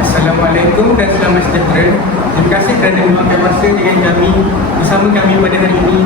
Assalamualaikum dan selamat sejahtera. Terima kasih kerana meluangkan masa dengan kami bersama kami pada hari ini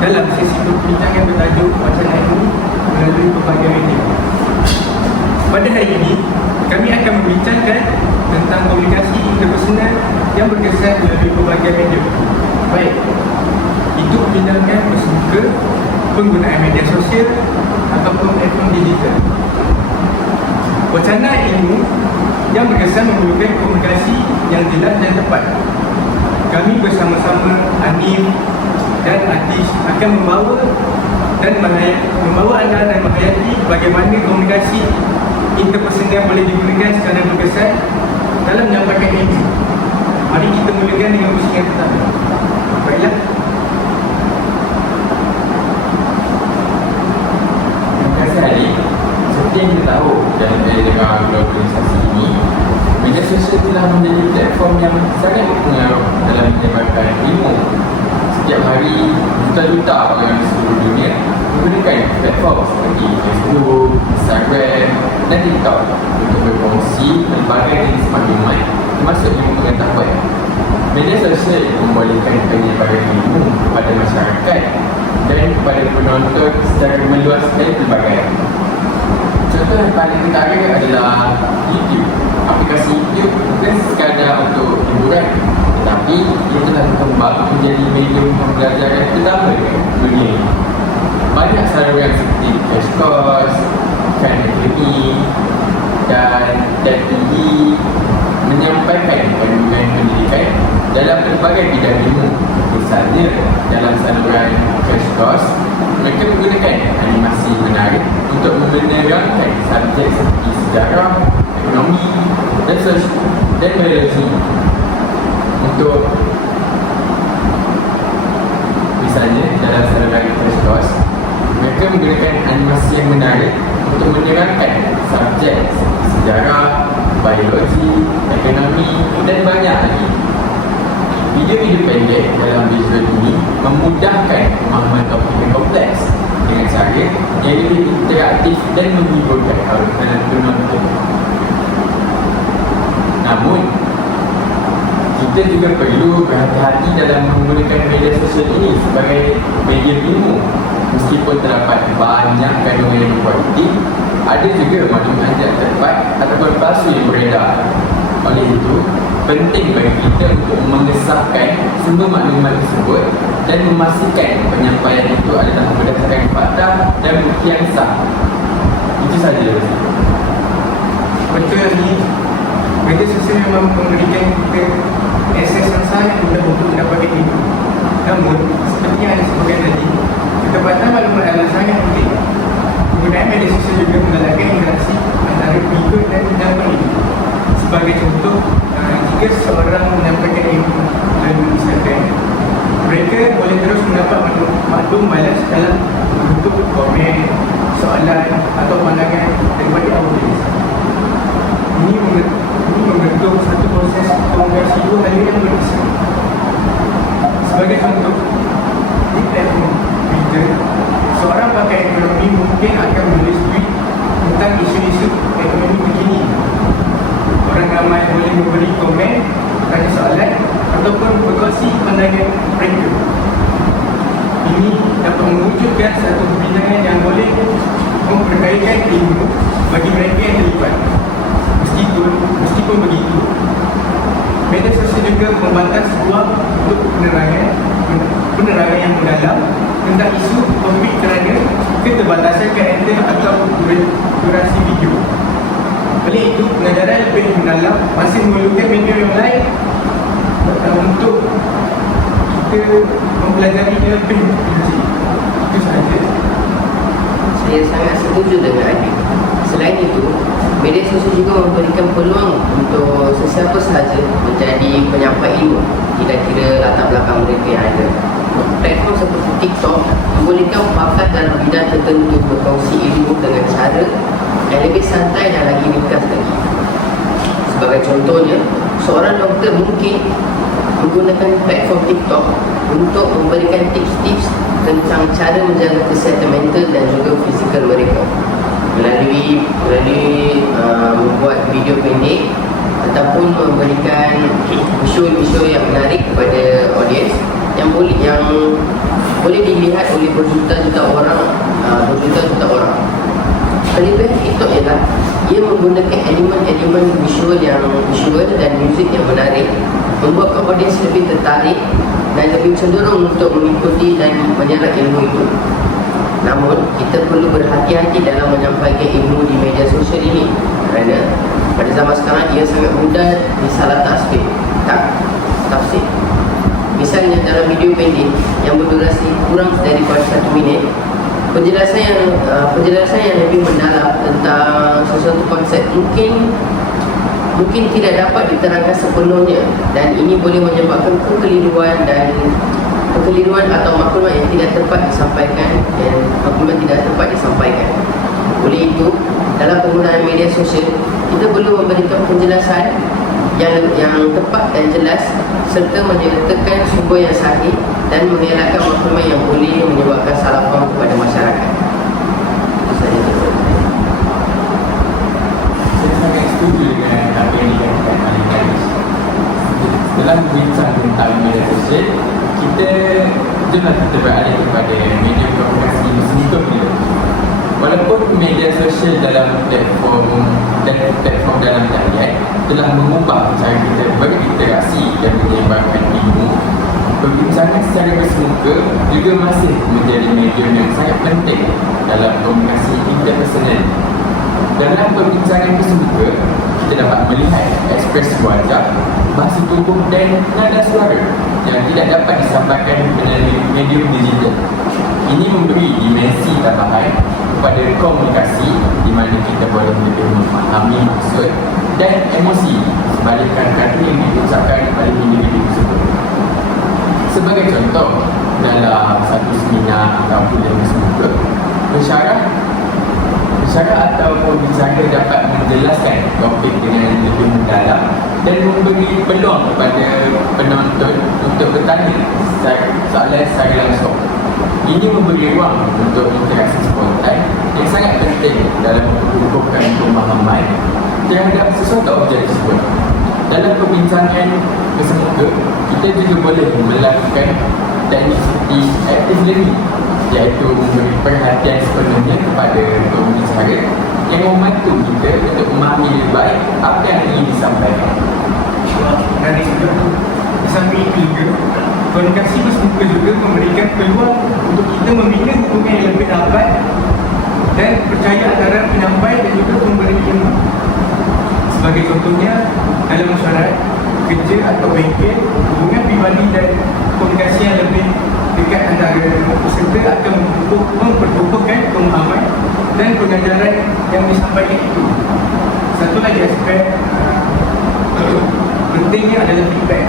dalam sesi perbincangan bertajuk Wacana Ilmu melalui pelbagai media. Pada hari ini, kami akan membincangkan tentang komunikasi interpersonal yang berkesan melalui pelbagai media. Baik, itu perbincangan bersemuka, penggunaan media sosial ataupun platform digital. Wacana ilmu yang berkesan memerlukan komunikasi yang jelas dan tepat. Kami bersama-sama Anim dan Atish akan membawa anda dan menghayati bagaimana komunikasi interpersonal boleh digunakan secara berkesan dalam menyampaikan ilmu. Mari kita mulakan dengan pusingan pertama. Baiklah. Terima kasih Adi. Seperti yang kita tahu dalam era globalisasi ini, media sosial telah menjadi platform yang sangat berpengaruh dalam menyebarkan ilmu. Setiap hari, juta-juta orang di seluruh dunia menggunakan platform seperti Facebook, Instagram dan TikTok untuk berkongsi pelbagai jenis maklumat termasuk ilmu pengetahuan. Media sosial membolehkan penyebaran ilmu kepada masyarakat dan kepada penonton secara meluas dan pelbagai. Contoh yang paling ketara adalah YouTube. Aplikasi YouTube bukan sekadar untuk hiburan, tetapi ia telah berkembang menjadi medium pembelajaran pertama di dunia ini. Banyak saluran seperti Crash Course, Khan Academy dan TV menyampaikan panduan pendidikan dalam berbagai bidang ilmu. Misalnya, dalam saluran Crash Course, mereka menggunakan animasi menarik untuk menerangkan subjek seperti sejarah, ekonomi dan biologi. Untuk misalnya, dalam saluran Crash Course, mereka menggunakan animasi yang menarik untuk menerangkan subjek seperti sejarah, biologi, ekonomi dan banyak lagi. Video-video pendek dalam visual ini memudahkan pemahaman topik yang kompleks dengan cara yang lebih interaktif dan menghiburkan para penonton. Namun, kita juga perlu berhati-hati dalam menggunakan media sosial ini sebagai media ilmu. Meskipun terdapat banyak kandungan yang positif, ada juga maklumat yang tepat ataupun palsu yang beredar. Oleh itu, penting bagi kita untuk mengesahkan sumber maklumat tersebut dan memastikan penyampaian itu adalah berdasarkan fakta dan bukti yang sah. Itu sahaja. Betul ni, media sosial memang memberikan kita akses yang sangat mudah untuk mendapatkan ilmu. Namun, seperti yang ada sebutkan tadi, ketepatan maklumat adalah sangat penting. Penggunaan media sosial juga menggalakkan interaksi antara pengikut dan penyampaian ilmu. Sebagai contoh, jika seseorang menyampaikan ilmu melalui Instagram, mereka boleh terus mendapat maklum balas dalam bentuk komen, soalan atau pandangan daripada audiens. Ini membentuk satu proses komunikasi dua hal yang berbeza. Sebagai contoh, di platform Twitter, seorang pakar ekonomi mungkin akan menulis tweet tentang isu-isu ekonomi begini. Orang ramai boleh memberi komen, tanya soalan ataupun berkongsi pandangan mereka. Ini dapat mewujudkan satu perbincangan yang boleh memperkaitkan ilmu bagi mereka yang terlibat. Meskipun begitu, media sosial juga membatas ruang untuk penerangan yang mendalam tentang isu topik kerana keterbatasan karakter atau durasi video. Oleh itu, pengajaran lebih mendalam masih memerlukan media yang lain untuk kita mempelajarinya lebih rinci. Itu sahaja. Saya sangat setuju dengan Adi. Selain itu, media sosial juga memberikan peluang untuk sesiapa sahaja menjadi penyampai ilmu, tidak kira latar belakang mereka yang ada. Platform seperti TikTok membolehkan pakar dalam bidang tertentu berkongsi ilmu dengan cara yang lebih santai dan lagi ringkas lagi. Sebagai contohnya, seorang doktor mungkin menggunakan platform TikTok untuk memberikan tips-tips tentang cara menjaga kesihatan mental dan juga fizikal mereka melalui membuat video pendek ataupun memberikan visual-visual yang menarik kepada audiens yang boleh dilihat oleh berjuta-juta orang. Kelebihan TikTok ialah ia menggunakan elemen-elemen visual dan muzik yang menarik, membuatkan audiens lebih tertarik dan lebih cenderung untuk mengikuti dan menyerap ilmu itu. Namun, kita perlu berhati-hati dalam menyampaikan ilmu di media sosial ini kerana pada zaman sekarang ia sangat mudah disalah tafsir. Misalnya dalam video pendek yang berdurasi kurang daripada 1 minit, penjelasan yang lebih mendalam tentang sesuatu konsep mungkin tidak dapat diterangkan sepenuhnya, dan ini boleh menyebabkan kekeliruan atau maklumat yang tidak tepat disampaikan. Oleh itu, dalam penggunaan media sosial, kita perlu memberikan penjelasan yang tepat dan jelas serta menyertakan sumber yang sahih dan mengelakkan maklumat yang boleh menyebabkan salah faham kepada masyarakat. Itu saja. Saya sangat setuju dengan apa yang dikatakan oleh Haris. Dalam berbincang tentang media sosial, jomlah kita beralih kepada media komunikasi singkat ini. Walaupun media sosial dalam platform dalam talian telah mengubah cara kita berinteraksi dan menyebarkan ilmu, perbincangan secara bersemuka juga masih menjadi medium yang sangat penting dalam komunikasi interpersonal. Dalam perbincangan bersemuka, kita dapat melihat ekspresi wajah, bahasa tubuh dan nada suara yang tidak dapat disampaikan melalui medium digital. Ini memberi dimensi tambahan kepada komunikasi di mana kita boleh lebih memahami maksud dan emosi sebalikkan kata yang diucapkan oleh individu tersebut. Sebagai contoh, dalam satu seminar atau kuliah bersemuka, pensyarah ataupun bicara dapat menjelaskan topik dengan lebih mendalam dan memberi peluang kepada penonton untuk bertanya soalan secara langsung. Ini memberi ruang untuk interaksi spontan yang sangat penting dalam mengukuhkan pemahaman terhadap sesuatu objek tersebut. Dalam perbincangan bersemuka, kita juga boleh melakukan teknik seperti active learning, iaitu memberi perhatian sepenuhnya kepada pembicara yang membantu kita untuk memahami lebih baik apa yang ingin disampaikan. Dari itu, sampai itu, komunikasi bersemuka juga memberikan peluang untuk kita membina hubungan yang lebih rapat dan percaya antara penyampai dan juga pemberi ilmu. Sebagai contohnya, dalam mesyuarat, kerja atau bengkel, hubungan pribadi dan komunikasi yang lebih dekat antara peserta akan memperkukuhkan pemahaman dan pengajaran yang disampaikan itu. Satu lagi aspek pentingnya adalah feedback.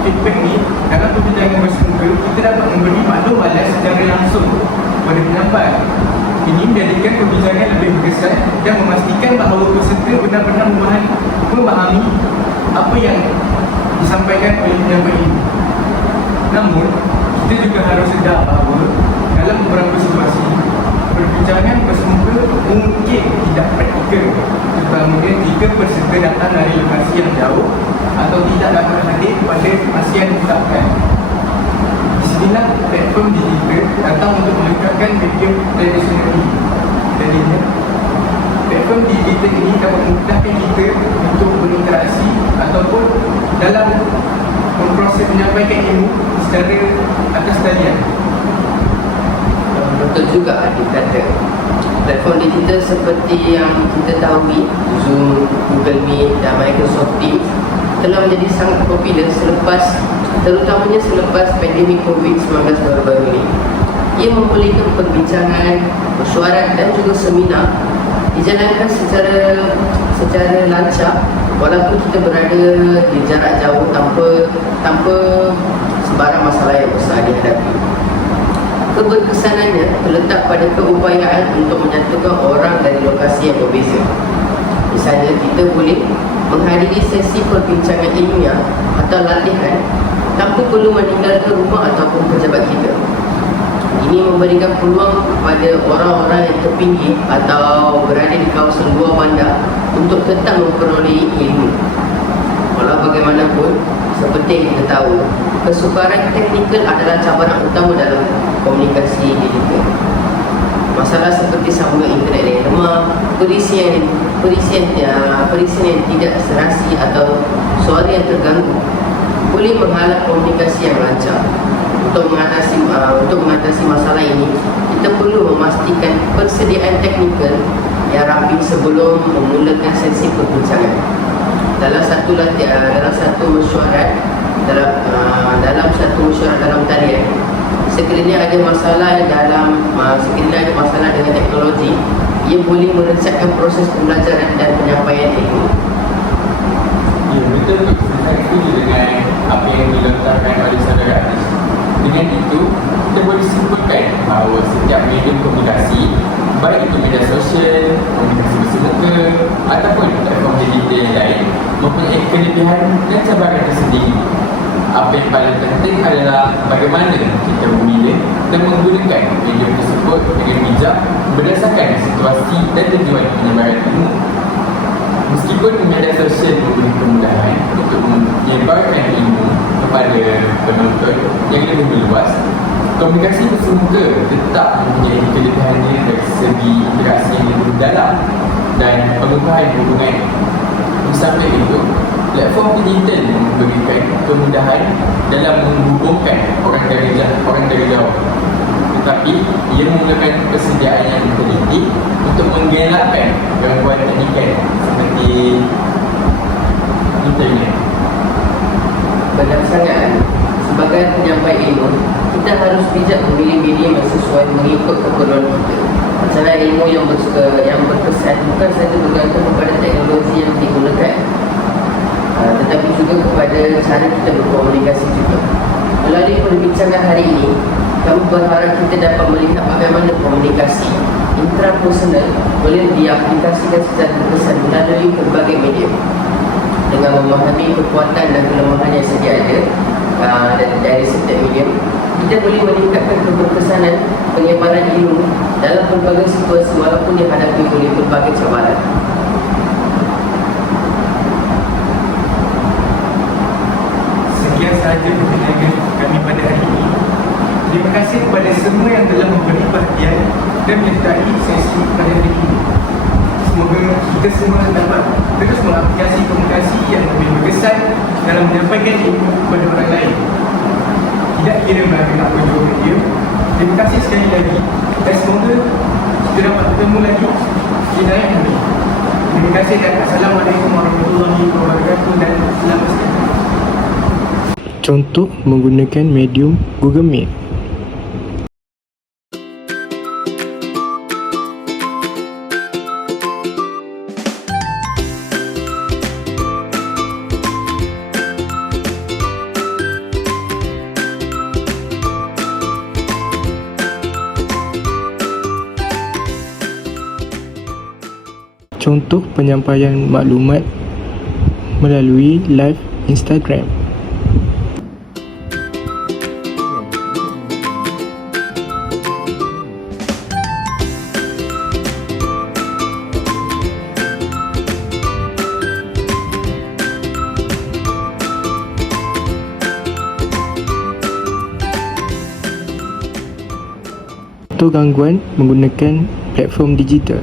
Feedback ni dalam perbincangan bersemuka, kita dapat memberi maklum balas secara langsung kepada penyampai. Ini menjadikan perbincangan lebih berkesan dan memastikan bahawa peserta benar-benar memahami apa yang disampaikan oleh penyampai ini. Namun, kita juga harus sedar bahawa dalam beberapa situasi, perbincangan bersemuka mungkin tidak praktikal, terutamanya jika peserta datang dari lokasi yang jauh atau tidak dapat hadir pada masa yang ditetapkan. Di sinilah platform digital datang untuk melengkapkan video tradisional ini. Jadinya, platform digital ini dapat memudahkan kita untuk berinteraksi ataupun dalam memproses menyampaikan ilmu secara atas talian. Betul juga Adib kata. Platform digital seperti yang kita tahu, Zoom, Google Meet dan Microsoft Teams telah menjadi sangat popular terutamanya selepas pandemik COVID-19 baru-baru ini. Ia membolehkan perbincangan, mesyuarat dan juga seminar dijalankan secara lancar walaupun kita berada di jarak jauh tanpa sebarang masalah yang besar dihadapi. Keberkesanannya terletak pada keupayaan untuk menyatukan orang dari lokasi yang berbeza. Misalnya, kita boleh menghadiri sesi perbincangan ilmiah atau latihan tanpa perlu meninggalkan rumah ataupun pejabat kita. Ini memberikan peluang kepada orang-orang yang terpinggir atau berada di kawasan luar bandar untuk tetap memperoleh ilmu. Walau bagaimanapun, seperti yang kita tahu, kesukaran teknikal adalah cabaran utama dalam komunikasi digital. Masalah seperti sambungan internet yang lemah, perisian yang tidak serasi atau suara yang terganggu boleh menghalang komunikasi yang lancar. Untuk mengatasi masalah ini, kita perlu memastikan persediaan teknikal yang rapi sebelum memulakan sesi perbincangan. Dalam satu mesyuarat dalam talian, sekiranya ada masalah dengan teknologi, ia boleh meresatkan proses pembelajaran dan penyampaian ilmu. Ya, betul tu. Saya setuju dengan apa yang dilontarkan oleh saudara Aziz. Dengan itu, kita boleh simpulkan bahawa setiap medium komunikasi, baik itu media sosial, komunikasi bersama muka ataupun platform digital yang lain, mempunyai kelebihan dan cabaran tersendiri. Apa yang paling penting adalah bagaimana kita memilih dan menggunakan medium tersebut dengan bijak berdasarkan situasi dan tujuan penyebaran ilmu. Meskipun media sosial memberi kemudahan untuk menyebarkan ilmu kepada penonton yang lebih luas, komunikasi bersemuka tetap mempunyai kelebihannya dari segi interaksi yang lebih dalam dan pengukuhan hubungan. Sampai itu, platform digital memberikan kemudahan dalam menghubungkan orang dari jauh. Tetapi, ia menggunakan persediaan yang teliti untuk menggelakkan gangguan teknikal seperti internet. Benar sangat. Sebagai penyampai ilmu, kita harus bijak memilih medium yang sesuai mengikut keperluan kita. Masalah ilmu yang berkesan bukan sahaja bergantung kepada teknologi yang digunakan, tetapi juga kepada cara kita berkomunikasi juga. Melalui perbincangan hari ini, kami berharap kita dapat melihat bagaimana komunikasi intrapersonal boleh diaplikasikan secara berkesan melalui berbagai medium. Dengan memahami kekuatan dan kelemahan yang sedia ada dari setiap medium, kita boleh meningkatkan keberkesanan penyebaran ilmu dalam berbagai situasi walaupun dihadapi oleh berbagai cabaran. Sekian sahaja perbincangan kami pada hari ini. Terima kasih kepada semua yang telah memberi perhatian dan menyertai sesi pada hari ini. Semoga kita semua dapat terus mengaplikasi komunikasi yang lebih berkesan dalam menyampaikan ilmu kepada orang lain. Tidak kira bagaimana apa jua media. Terima kasih sekali lagi dan semoga kita dapat bertemu lagi di lain hari. Terima kasih dan Assalamualaikum warahmatullahi wabarakatuh dan selamat sejahtera. Contoh menggunakan medium Google Meet. Contoh penyampaian maklumat melalui live Instagram. Contoh gangguan menggunakan platform digital.